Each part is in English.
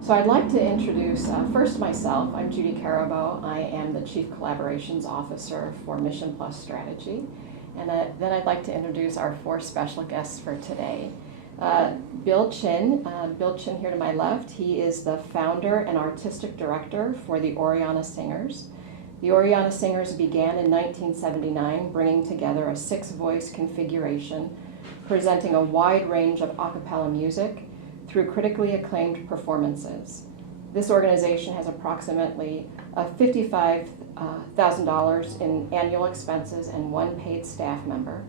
So I'd like to introduce first myself. I'm Judy Carabo. I am the Chief Collaborations Officer for Mission Plus Strategy. And then I'd like to introduce our four special guests for today. Bill Chin here to my left, he is the founder and artistic director for the Oriana Singers. The Oriana Singers began in 1979, bringing together a 6-voice configuration, presenting a wide range of a cappella music through critically acclaimed performances. This organization has approximately $55,000 in annual expenses and 1 paid staff member.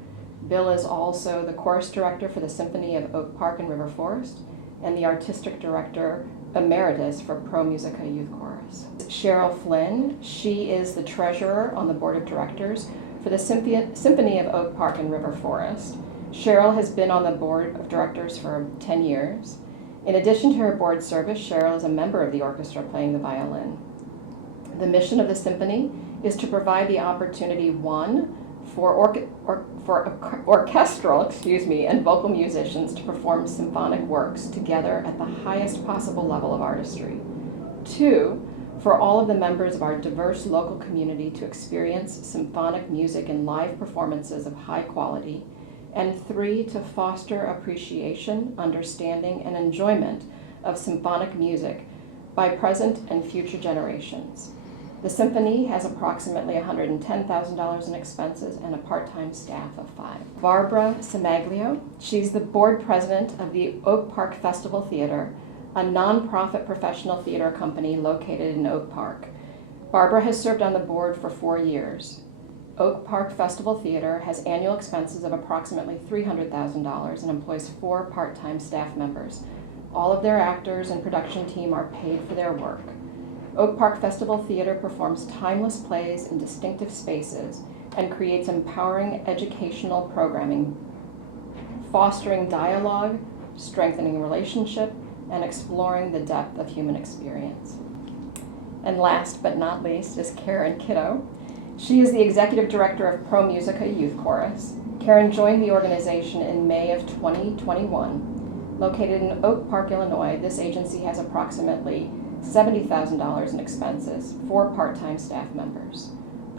Bill is also the chorus director for the Symphony of Oak Park and River Forest and the artistic director emeritus for Musica Youth Chorus. Cheryl Flinn, she is the treasurer on the board of directors for the Symphony of Oak Park and River Forest. Cheryl has been on the board of directors for 10 years. In addition to her board service, Cheryl is a member of the orchestra playing the violin. The mission of the symphony is to provide the opportunity, one, for orchestral and vocal musicians to perform symphonic works together at the highest possible level of artistry. 2, for all of the members of our diverse local community to experience symphonic music in live performances of high quality. And 3, to foster appreciation, understanding, and enjoyment of symphonic music by present and future generations. The symphony has approximately $110,000 in expenses and a part-time staff of 5. Barbara Cimaglio, she's the board president of the Oak Park Festival Theater, a nonprofit professional theater company located in Oak Park. Barbara has served on the board for 4 years. Oak Park Festival Theater has annual expenses of approximately $300,000 and employs 4 part-time staff members. All of their actors and production team are paid for their work. Oak Park Festival Theater performs timeless plays in distinctive spaces and creates empowering educational programming, fostering dialogue, strengthening relationship, and exploring the depth of human experience. And last but not least is Karen Kitto. She is the executive director of Musica Youth Chorus. Karen joined the organization in May of 2021. Located in Oak Park, Illinois, this agency has approximately $70,000 in expenses, 4 part-time staff members.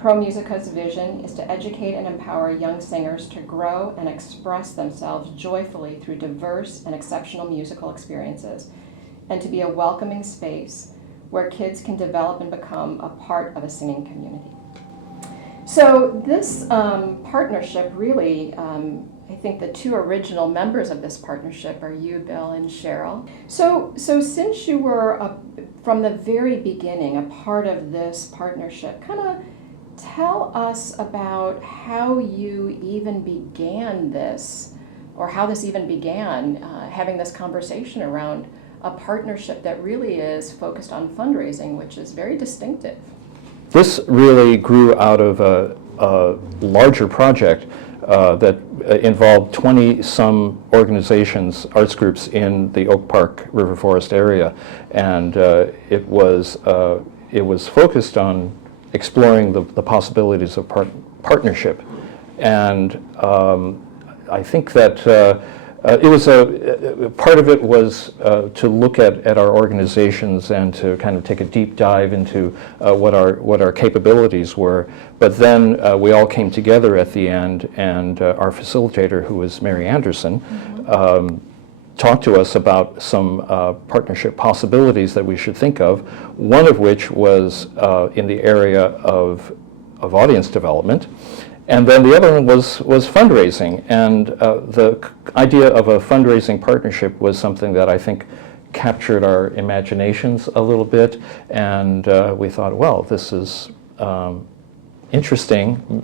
Musica's vision is to educate and empower young singers to grow and express themselves joyfully through diverse and exceptional musical experiences, and to be a welcoming space where kids can develop and become a part of a singing community. So this partnership really, I think the 2 original members of this partnership are you, Bill, and Cheryl. So since you were, from the very beginning, a part of this partnership, kind of tell us about how you even began this, or how this even began, having this conversation around a partnership that really is focused on fundraising, which is very distinctive. This really grew out of a larger project that involved 20-some organizations, arts groups in the Oak Park River Forest area, and it was focused on exploring the possibilities of partnership. And I think that it was part of it was to look at our organizations and to kind of take a deep dive into what our capabilities were. But then we all came together at the end, and our facilitator, who was Mary Anderson, talked to us about some partnership possibilities that we should think of, one of which was in the area of audience development. And then the other one was fundraising, and the idea of a fundraising partnership was something that I think captured our imaginations a little bit, and we thought, well, this is interesting,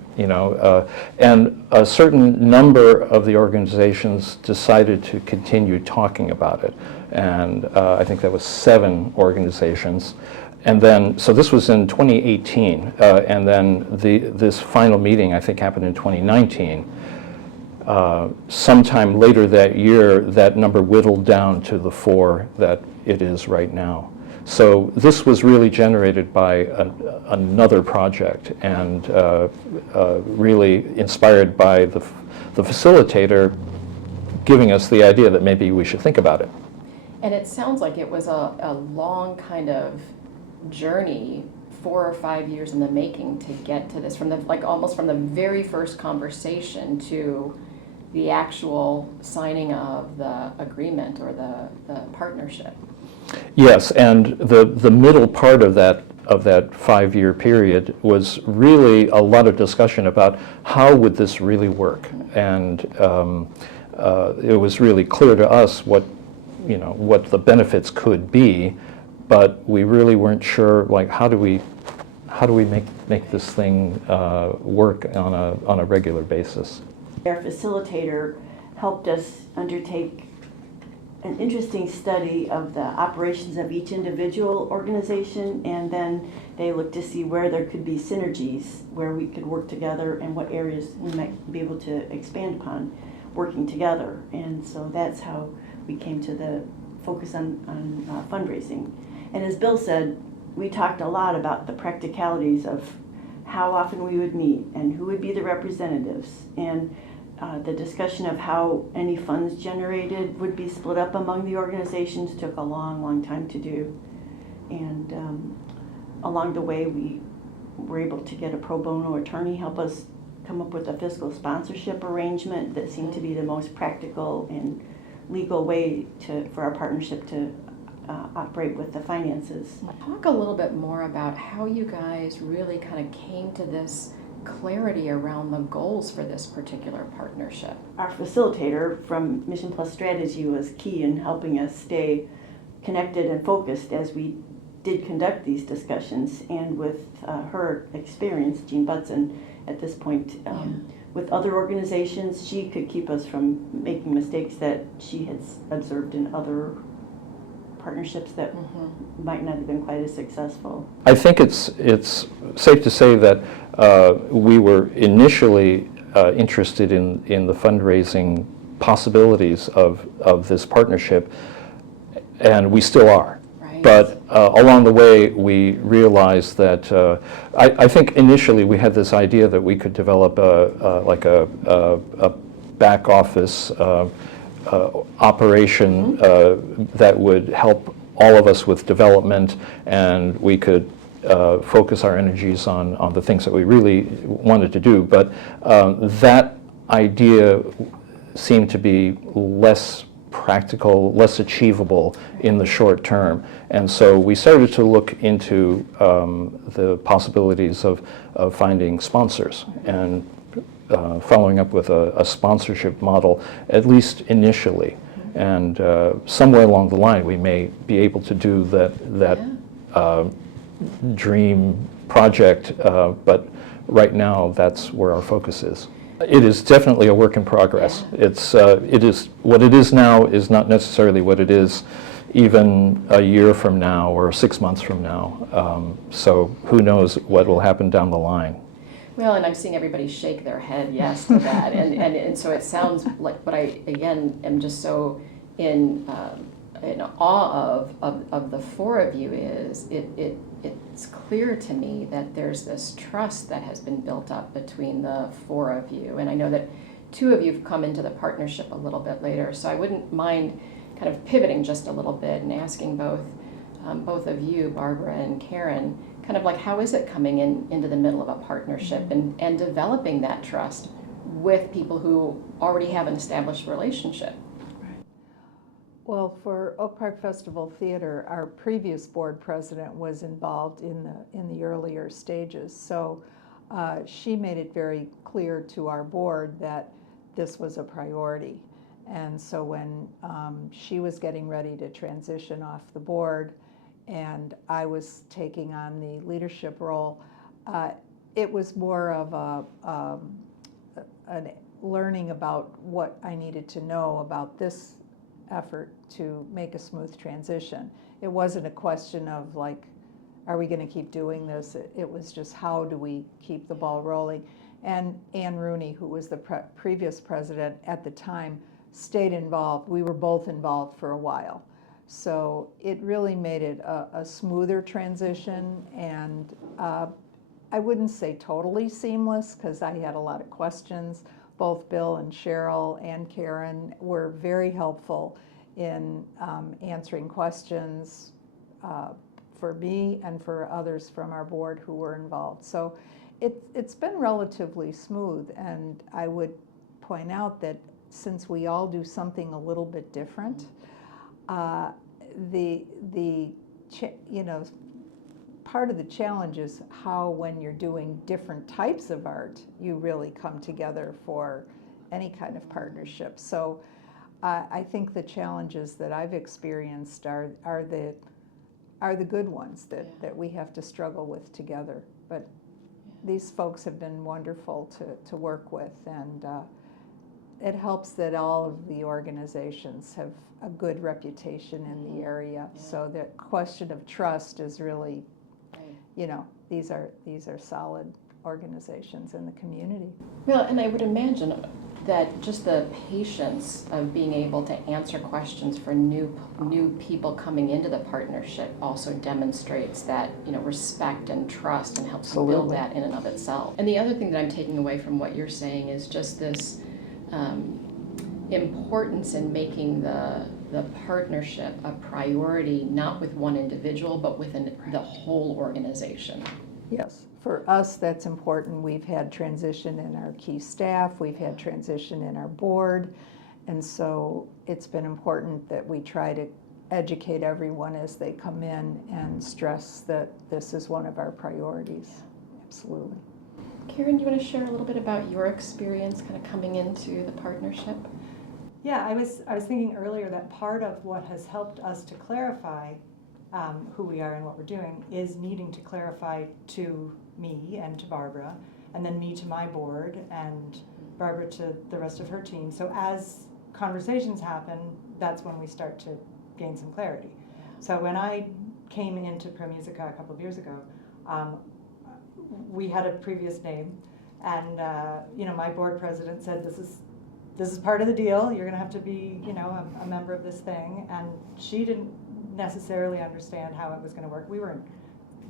and a certain number of the organizations decided to continue talking about it, and I think that was 7 organizations. And then, so this was in 2018, and then this final meeting, I think, happened in 2019. Sometime later that year, that number whittled down to the 4 that it is right now. So this was really generated by another project, and really inspired by the facilitator giving us the idea that maybe we should think about it. And it sounds like it was a long kind of journey, 4 or 5 years in the making to get to this, from the like almost from the very first conversation to the actual signing of the agreement or the partnership. Yes, and the middle part of that 5-year period was really a lot of discussion about how would this really work, and it was really clear to us what the benefits could be, but we really weren't sure, like, how do we make this thing work on a regular basis. Our facilitator helped us undertake an interesting study of the operations of each individual organization, and then they looked to see where there could be synergies, where we could work together and what areas we might be able to expand upon working together. And so that's how we came to the focus on fundraising. And as Bill said, we talked a lot about the practicalities of how often we would meet and who would be the representatives, and the discussion of how any funds generated would be split up among the organizations took a long time to do. And along the way, we were able to get a pro bono attorney help us come up with a fiscal sponsorship arrangement that seemed to be the most practical and legal way for our partnership to operate with the finances. Talk a little bit more about how you guys really kind of came to this clarity around the goals for this particular partnership. Our facilitator from Mission Plus Strategy was key in helping us stay connected and focused as we did conduct these discussions, and with her experience, Jean Butson, at this point, with other organizations, she could keep us from making mistakes that she had observed in other partnerships that might not have been quite as successful. I think it's safe to say that we were initially interested in the fundraising possibilities of this partnership, and we still are. Right. But along the way, we realized that I think initially we had this idea that we could develop a back office operation that would help all of us with development, and we could focus our energies on the things that we really wanted to do. But that idea seemed to be less practical, less achievable in the short term. And so we started to look into the possibilities of finding sponsors and following up with a sponsorship model, at least initially. And somewhere along the line, we may be able to do that dream project, but right now, that's where our focus is. It is definitely a work in progress. Yeah. It is what it is now is not necessarily what it is even a year from now or 6 months from now. So who knows what will happen down the line. Well, and I'm seeing everybody shake their head yes to that, and so it sounds like what I again am just so in awe of the four of you is it's clear to me that there's this trust that has been built up between the four of you, and I know that two of you have come into the partnership a little bit later, so I wouldn't mind kind of pivoting just a little bit and asking both of you, Barbara and Karen, kind of like how is it coming into the middle of a partnership and developing that trust with people who already have an established relationship? Well, for Oak Park Festival Theater, our previous board president was involved in the earlier stages. So she made it very clear to our board that this was a priority. And so when she was getting ready to transition off the board and I was taking on the leadership role, it was more of a learning about what I needed to know about this effort to make a smooth transition. It wasn't a question of like, are we going to keep doing this? It was just how do we keep the ball rolling? And Ann Rooney, who was the previous president at the time, stayed involved. We were both involved for a while. So it really made it a smoother transition, and I wouldn't say totally seamless because I had a lot of questions. Both Bill and Cheryl and Karen were very helpful in answering questions for me and for others from our board who were involved. So it's been relatively smooth, and I would point out that since we all do something a little bit different, you know, part of the challenge is how, when you're doing different types of art, you really come together for any kind of partnership. So I think the challenges that I've experienced are the good ones that we have to struggle with together. But these folks have been wonderful to work with, and it helps that all of the organizations have a good reputation in the area. Yeah. So the question of trust is really, you know, these are solid organizations in the community. Well, and I would imagine that just the patience of being able to answer questions for new people coming into the partnership also demonstrates that, you know, respect and trust, and helps you build Absolutely. that in and of itself. And the other thing that I'm taking away from what you're saying is just this importance in making the partnership a priority, not with one individual, but within the whole organization. Yes, for us, that's important. We've had transition in our key staff, we've had transition in our board, and so it's been important that we try to educate everyone as they come in and stress that this is one of our priorities. Absolutely. Karen, do you want to share a little bit about your experience kind of coming into the partnership? Yeah, I was thinking earlier that part of what has helped us to clarify who we are and what we're doing is needing to clarify to me and to Barbara, and then me to my board, and Barbara to the rest of her team. So as conversations happen, that's when we start to gain some clarity. So when I came into Musica a couple of years ago, we had a previous name, and you know, my board president said, this is part of the deal. You're going to have to be, you know, a member of this thing. And she didn't necessarily understand how it was going to work. We were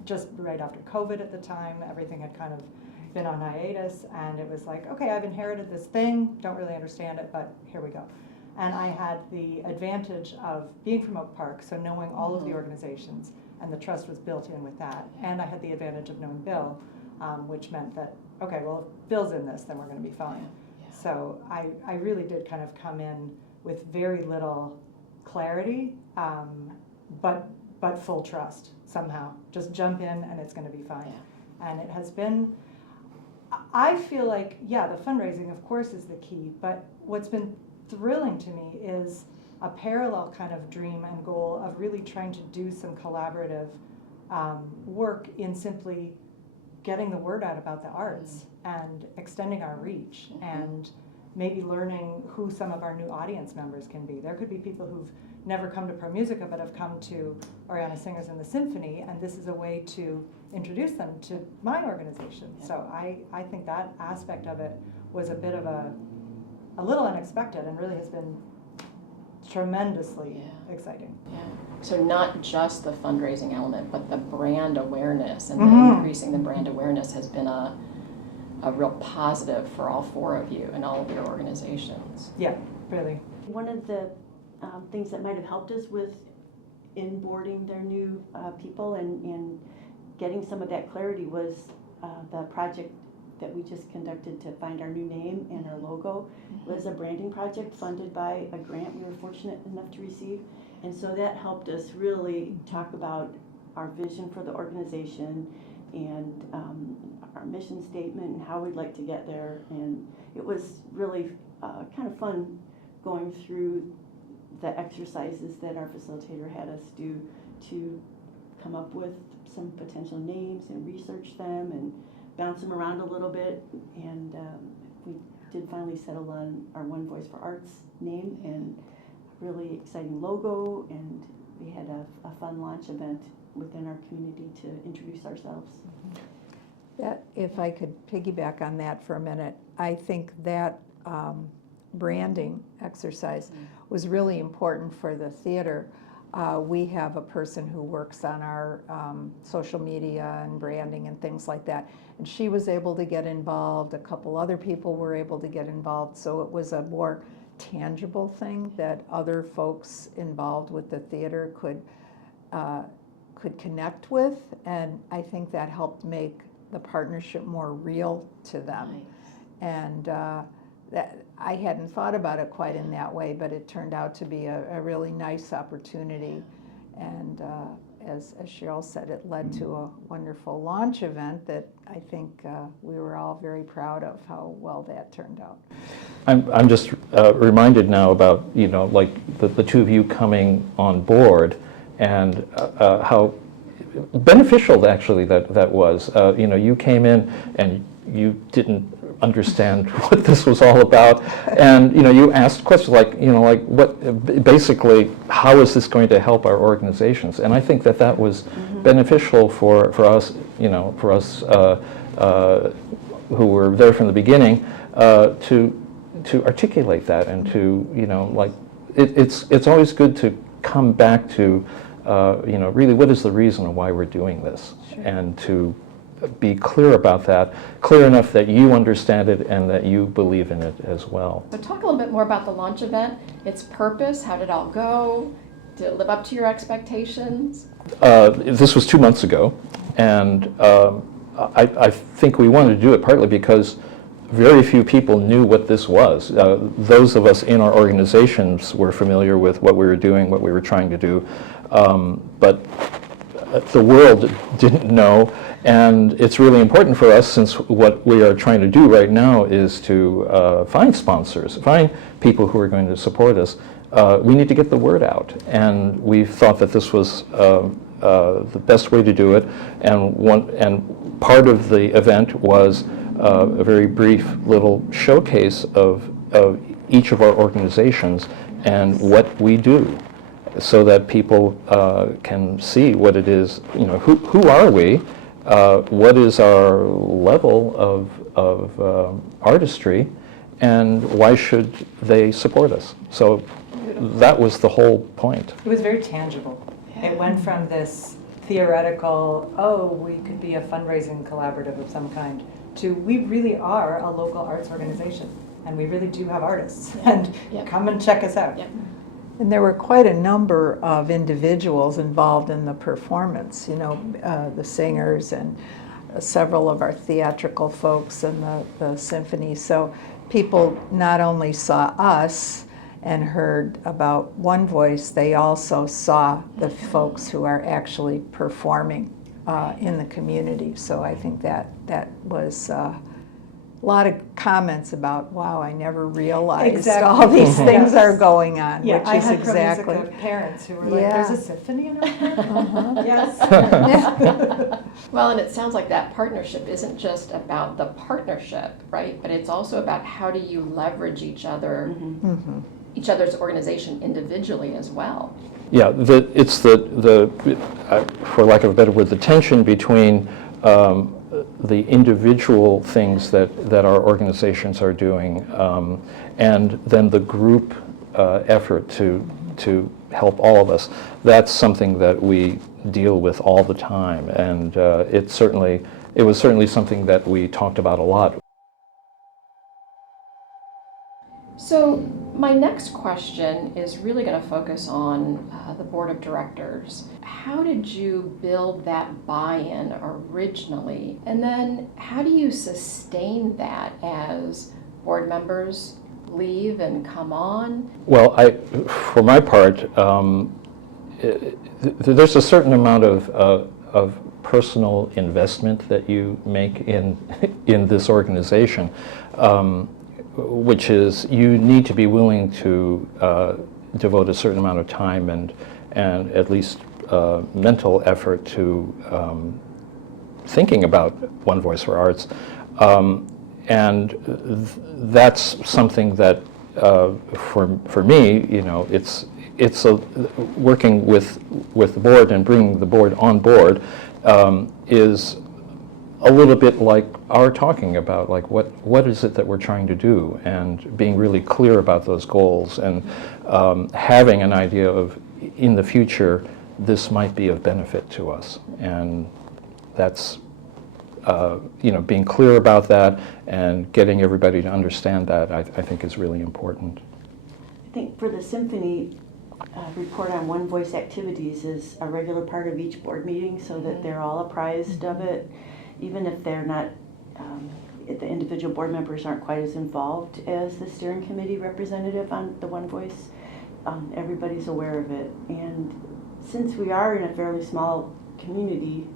just right after COVID at the time. Everything had kind of been on hiatus, and it was like, okay, I've inherited this thing. Don't really understand it, but here we go. And I had the advantage of being from Oak Park, so knowing all of the organizations, and the trust was built in with that. And I had the advantage of knowing Bill, which meant that, okay, well, if Bill's in this, then we're going to be fine. So I really did kind of come in with very little clarity, but full trust somehow. Just jump in and it's going to be fine. Yeah. And it has been, I feel like, yeah, the fundraising of course is the key, but what's been thrilling to me is a parallel kind of dream and goal of really trying to do some collaborative work in simply getting the word out about the arts and extending our reach, and maybe learning who some of our new audience members can be. There could be people who've never come to Musica but have come to Oriana Singers and the Symphony, and this is a way to introduce them to my organization. So I think that aspect of it was a bit of a little unexpected, and really has been tremendously exciting. Yeah. So not just the fundraising element, but the brand awareness, and increasing the brand awareness has been a real positive for all four of you and all of your organizations. Yeah, really. One of the things that might have helped us with inboarding their new people and getting some of that clarity was the project that we just conducted to find our new name and our logo. It was a branding project funded by a grant we were fortunate enough to receive. And so that helped us really talk about our vision for the organization and our mission statement and how we'd like to get there. And it was really kind of fun going through the exercises that our facilitator had us do to come up with some potential names and research them and bounce them around a little bit. And we did finally settle on our One Voice for Arts name and really exciting logo, and we had a fun launch event within our community to introduce ourselves. That, if I could piggyback on that for a minute, I think that branding exercise was really important for the theater. We have a person who works on our social media and branding and things like that, and she was able to get involved. A couple other people were able to get involved, so it was a more tangible thing that other folks involved with the theater could connect with, and I think that helped make the partnership more real to them. And that I hadn't thought about it quite in that way, but it turned out to be a really nice opportunity. And as Cheryl said, it led to a wonderful launch event that I think we were all very proud of how well that turned out. I'm just reminded now about, like the two of you coming on board, and how beneficial actually that was. You came in and you didn't understand what this was all about, and you asked questions like what basically, how is this going to help our organizations? And I think that was beneficial for us, for us who were there from the beginning, to articulate that, and to it's always good to come back to really what is the reason why we're doing this, and to be clear about that, clear enough that you understand it and that you believe in it as well. So talk a little bit more about the launch event, its purpose, how did it all go? Did it live up to your expectations? This was 2 months ago, and I think we wanted to do it partly because very few people knew what this was. Those of us in our organizations were familiar with what we were doing, what we were trying to do, but the world didn't know, and it's really important for us, since what we are trying to do right now is to find sponsors, find people who are going to support us. We need to get the word out, and we thought that this was the best way to do it, and part of the event was a very brief little showcase of each of our organizations and what we do, so that people can see what it is, who are we, what is our level of artistry, and why should they support us. So that was the whole point. It was very tangible. It went from this theoretical, we could be a fundraising collaborative of some kind, to we really are a local arts organization, and we really do have artists, and come and check us out. And there were quite a number of individuals involved in the performance, the singers and several of our theatrical folks and the symphony. So people not only saw us and heard about One Voice, they also saw the folks who are actually performing in the community. So I think that was a lot of comments about, wow, I never realized all these things are going on, which I is had exactly. from Musica parents who were like, there's a symphony in our Yes. Well, and it sounds like that partnership isn't just about the partnership, right? But it's also about how do you leverage each other, each other's organization individually as well. Yeah, it's the for lack of a better word, the tension between the individual things that our organizations are doing, and then the group effort to help all of us. That's something that we deal with all the time, and it was certainly something that we talked about a lot. So my next question is really going to focus on the board of directors. How did you build that buy-in originally? And then how do you sustain that as board members leave and come on? Well, for my part, there's a certain amount of personal investment that you make in this organization. Which is, you need to be willing to devote a certain amount of time and at least mental effort to thinking about One Voice for Arts, and that's something that for me, it's working with the board and bringing the board on board is a little bit like our talking about, like, what is it that we're trying to do, and being really clear about those goals, and having an idea of, in the future, this might be of benefit to us. And that's, being clear about that and getting everybody to understand that, I think is really important. think for the Symphony, report on One Voice activities is a regular part of each board meeting so that they're all apprised of it, even if they're not, if the individual board members aren't quite as involved as the steering committee representative on the One Voice. Everybody's aware of it. And since we are in a fairly small community,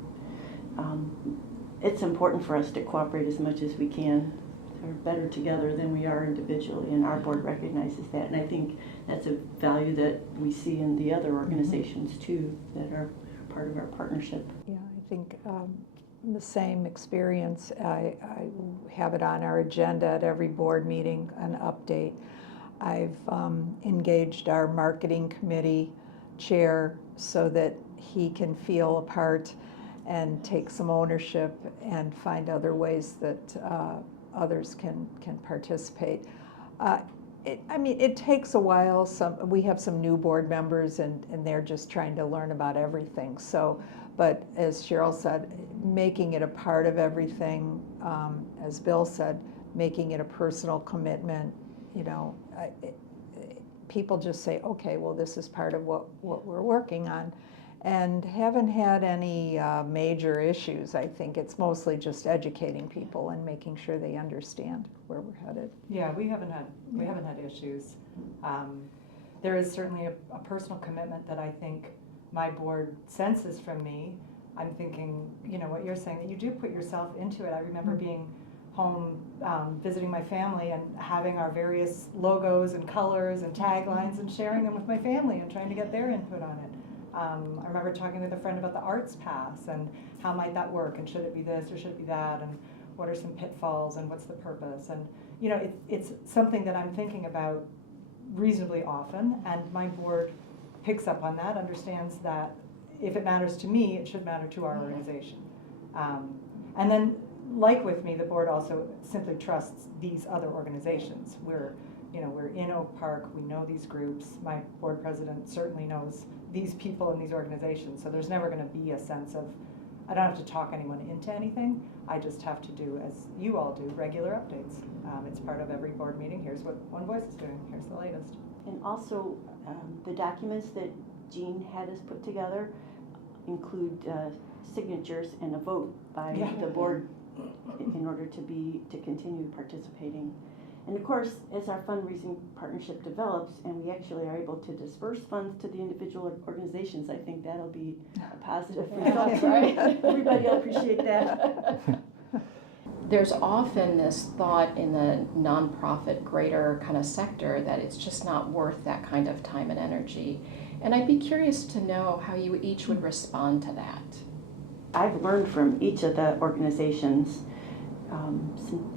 it's important for us to cooperate as much as we can. We're better together than we are individually, and our board recognizes that. And I think that's a value that we see in the other organizations too, that are part of our partnership. Yeah, I think the same experience. I have it on our agenda at every board meeting, an update. I've engaged our marketing committee chair so that he can feel a part and take some ownership and find other ways that others can participate. I mean, it takes a while. We have some new board members, and they're just trying to learn about everything. So, but as Cheryl said, making it a part of everything, as Bill said, making it a personal commitment. You know, people just say, okay, well, this is part of what we're working on. And haven't had any major issues. I think it's mostly just educating people and making sure they understand where we're headed. Yeah, we haven't had issues. There is certainly a personal commitment that I think my board senses from me. I'm thinking, you know, what you're saying, that you do put yourself into it. I remember being home visiting my family and having our various logos and colors and taglines and sharing them with my family and trying to get their input on it. I remember talking with a friend about the arts pass and how might that work, and should it be this or should it be that, and what are some pitfalls and what's the purpose. And you know, it's something that I'm thinking about reasonably often, and my board picks up on that, understands that if it matters to me, it should matter to our organization. And then, like with me, the board also simply trusts these other organizations. We're in Oak Park, we know these groups. My board president certainly knows these people and these organizations, so there's never going to be a sense of, I don't have to talk anyone into anything. I just have to do, as you all do, regular updates. It's part of every board meeting. Here's what One Voice is doing. Here's the latest. And also, the documents that Jean had us put together include signatures and a vote by the board in order to continue participating. And of course, as our fundraising partnership develops and we actually are able to disperse funds to the individual organizations, I think that'll be a positive result, right? Everybody will appreciate that. There's often this thought in the nonprofit greater kind of sector that it's just not worth that kind of time and energy. And I'd be curious to know how you each would respond to that. I've learned from each of the organizations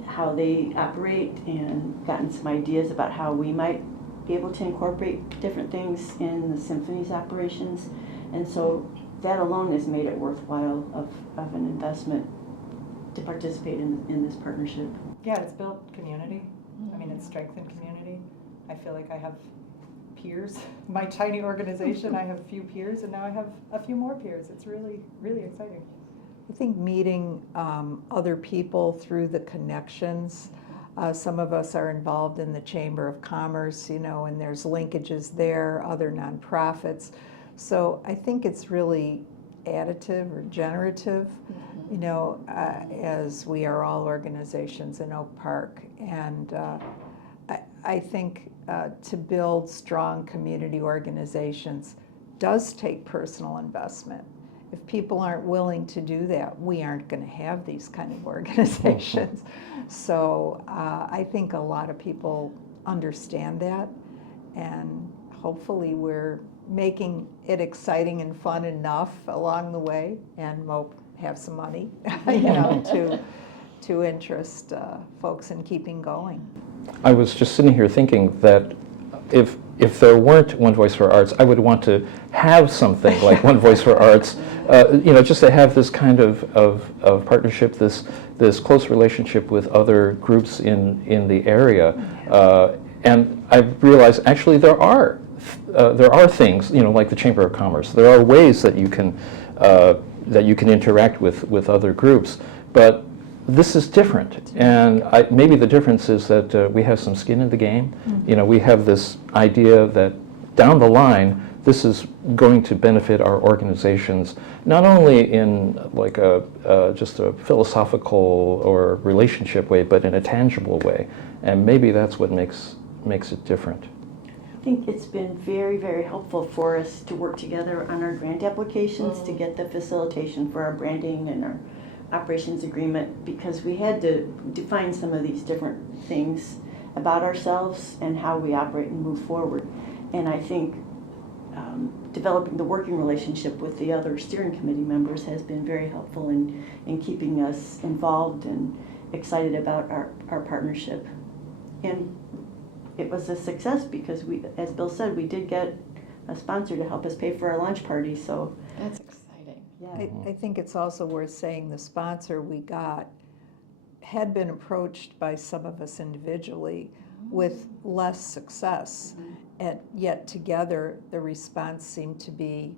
how they operate and gotten some ideas about how we might be able to incorporate different things in the Symphony's operations. And so that alone has made it worthwhile of an investment to participate in this partnership. Yeah, it's built community. I mean, it's strengthened community. I feel like I have peers. My tiny organization, I have a few peers, and now I have a few more peers. It's really, really exciting. I think meeting other people through the connections. Some of us are involved in the Chamber of Commerce, you know, and there's linkages there, other nonprofits. So I think it's really additive or generative, you know, as we are all organizations in Oak Park. And I think to build strong community organizations does take personal investment. If people aren't willing to do that, we aren't going to have these kind of organizations. So I think a lot of people understand that, and hopefully we're making it exciting and fun enough along the way, and have some money, you know, to interest folks in keeping going. I was just sitting here thinking that if there weren't One Voice for Arts, I would want to have something like One Voice for Arts, you know, just to have this kind of partnership, this close relationship with other groups in the area. And I realized actually there are things, you know, like the Chamber of Commerce. There are ways that you can interact with other groups, but this is different, and maybe the difference is that we have some skin in the game. You know, we have this idea that down the line, this is going to benefit our organizations, not only in like just a philosophical or relationship way, but in a tangible way, and maybe that's what makes it different. I think it's been very, very helpful for us to work together on our grant applications to get the facilitation for our branding and our operations agreement, because we had to define some of these different things about ourselves and how we operate and move forward. And I think developing the working relationship with the other steering committee members has been very helpful in keeping us involved and excited about our partnership. And it was a success because we, as Bill said, we did get a sponsor to help us pay for our launch party, so. That's exciting. Yeah. I think it's also worth saying the sponsor we got had been approached by some of us individually with less success, and yet together the response seemed to be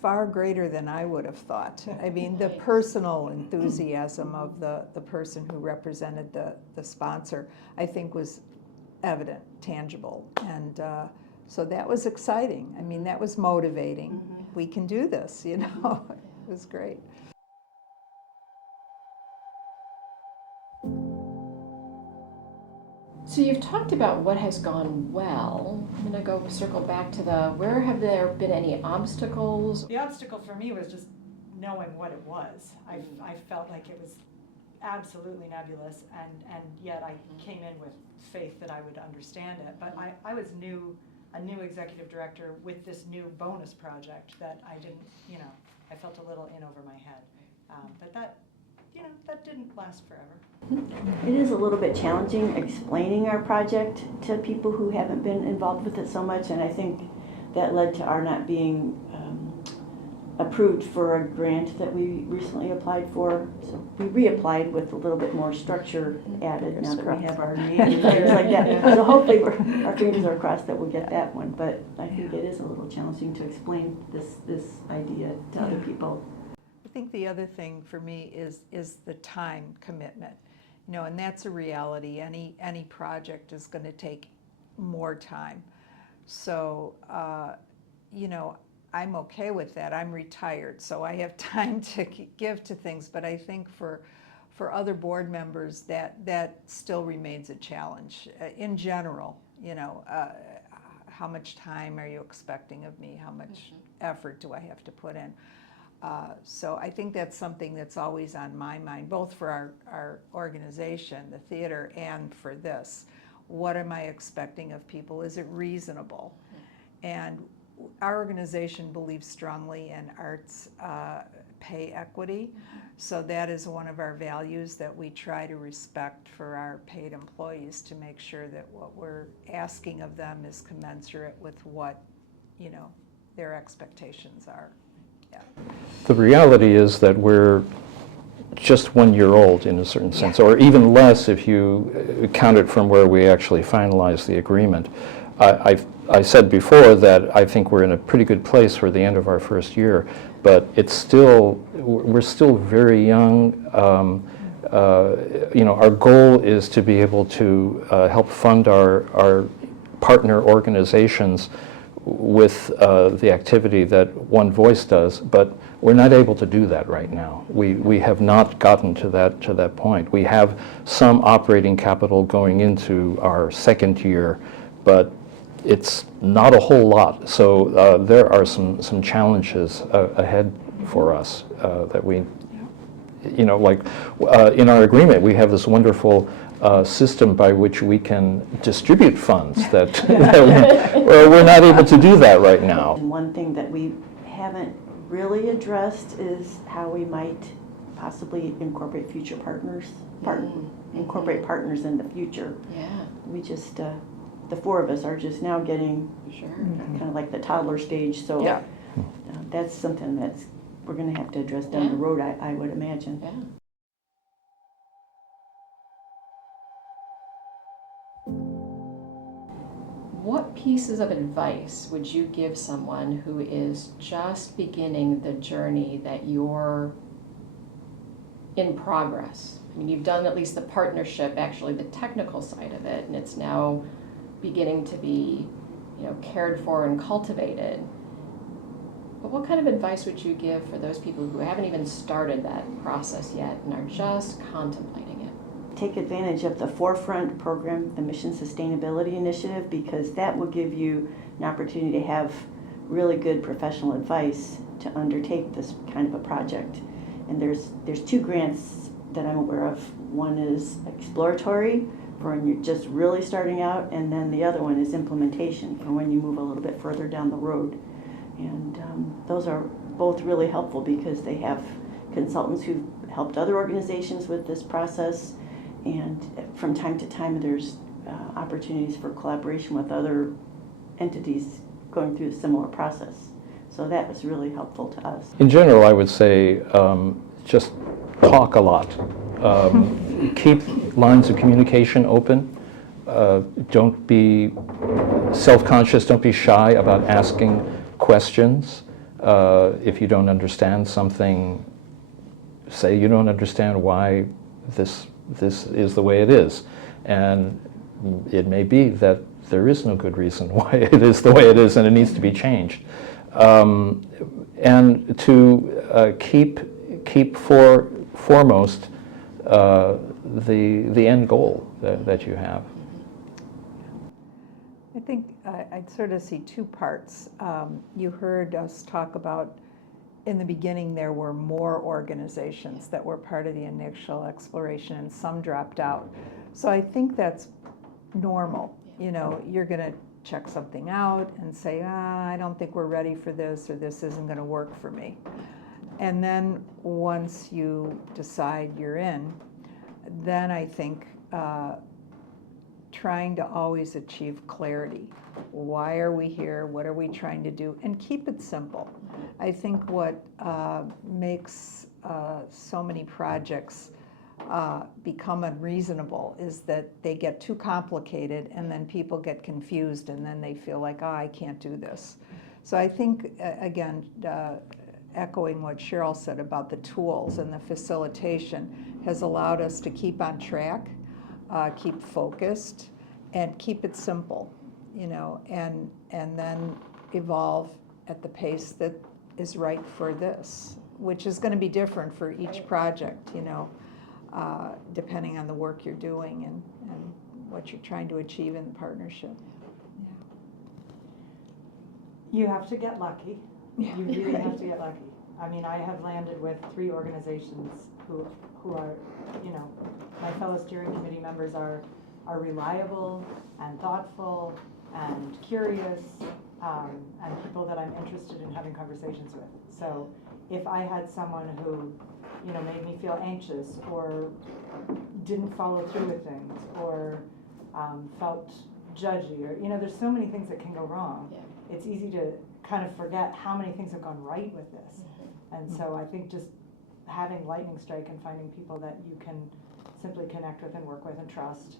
far greater than I would have thought. I mean, the personal enthusiasm of the person who represented the sponsor, I think, was evident, tangible, and so that was exciting. I mean, that was motivating. We can do this, you know. It was great. So you've talked about what has gone well. I'm going to go circle back to where have there been any obstacles? The obstacle for me was just knowing what it was. I felt like it was absolutely nebulous, and yet I came in with faith that I would understand it. But I was a new executive director with this new bonus project that I didn't, you know, I felt a little in over my head. But that, you know, that didn't last forever. It is a little bit challenging explaining our project to people who haven't been involved with it so much, and I think that led to our not being approved for a grant that we recently applied for. So we reapplied with a little bit more structure added now that we have our name and things like that. So hopefully our fingers are crossed that we'll get that one, but I think it is a little challenging to explain this idea to other people. I think the other thing for me is the time commitment, you know, and that's a reality. Any project is going to take more time. So, you know, I'm okay with that. I'm retired, so I have time to give to things. But I think for other board members, that still remains a challenge. In general, you know, how much time are you expecting of me? How much effort do I have to put in? So I think that's something that's always on my mind, both for our organization, the theater, and for this. What am I expecting of people? Is it reasonable? And our organization believes strongly in arts pay equity, so that is one of our values that we try to respect for our paid employees, to make sure that what we're asking of them is commensurate with what, you know, their expectations are. Yeah. The reality is that we're just 1 year old in a certain sense, or even less if you count it from where we actually finalized the agreement. I said before that I think we're in a pretty good place for the end of our first year, but we're still very young. You know, our goal is to be able to help fund our partner organizations with the activity that One Voice does, but we're not able to do that right now. We have not gotten to that point. We have some operating capital going into our second year, but it's not a whole lot. So there are some challenges ahead for us that we, you know, like in our agreement, we have this wonderful system by which we can distribute funds that we're not able to do that right now. And one thing that we haven't really addressed is how we might possibly incorporate future partners, incorporate partners in the future. Yeah, We just, the four of us are just now getting sure. kind of like the toddler stage, so Yeah. That's something we're going to have to address down the road, I would imagine. Yeah. What pieces of advice would you give someone who is just beginning the journey that you're in progress. I mean, you've done at least the partnership, actually the technical side of it, and it's now beginning to be, cared for and cultivated. But what kind of advice would you give for those people who haven't even started that process yet and are just contemplating it? Take advantage of the Forefront program, the Mission Sustainability Initiative, because that will give you an opportunity to have really good professional advice to undertake this kind of a project. And there's 2 grants that I'm aware of. One is exploratory, for when you're just really starting out, and then the other one is implementation, for when you move a little bit further down the road. And those are both really helpful because they have consultants who've helped other organizations with this process, and from time to time there's opportunities for collaboration with other entities going through a similar process. So that was really helpful to us. In general, I would say just talk a lot. Keep lines of communication open. Don't be self-conscious, don't be shy about asking questions. If you don't understand something, say you don't understand why this is the way it is. And it may be that there is no good reason why it is the way it is and it needs to be changed. And to keep foremost the end goal that you have. I think I'd sort of see 2 parts. You heard us talk about, in the beginning, there were more organizations that were part of the initial exploration and some dropped out. So I think that's normal. You're going to check something out and say, I don't think we're ready for this, or this isn't going to work for me. And then once you decide you're in, then I think trying to always achieve clarity. Why are we here? What are we trying to do? And keep it simple. I think what makes so many projects become unreasonable is that they get too complicated, and then people get confused, and then they feel like, I can't do this. So I think, again, echoing what Cheryl said about the tools and the facilitation has allowed us to keep on track, keep focused, and keep it simple, and then evolve at the pace that is right for this, which is going to be different for each project, depending on the work you're doing and what you're trying to achieve in the partnership. You have to get lucky. You really have to get lucky. I mean, I have landed with 3 organizations who are, my fellow steering committee members are reliable and thoughtful and curious, and people that I'm interested in having conversations with. So if I had someone who, made me feel anxious or didn't follow through with things or felt judgy, or, there's so many things that can go wrong. Yeah. It's easy to kind of forget how many things have gone right with this. Mm-hmm. And so I think just having lightning strike and finding people that you can simply connect with and work with and trust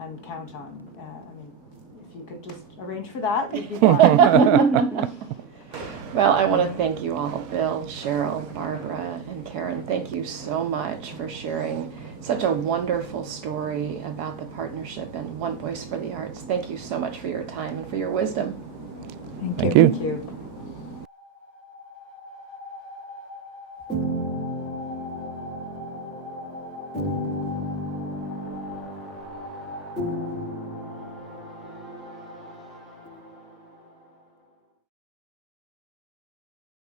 and count on. If you could just arrange for that, it'd be fine. Well, I want to thank you all, Bill, Cheryl, Barbara, and Karen. Thank you so much for sharing such a wonderful story about the partnership and One Voice for the Arts. Thank you so much for your time and for your wisdom. Thank you. Thank you.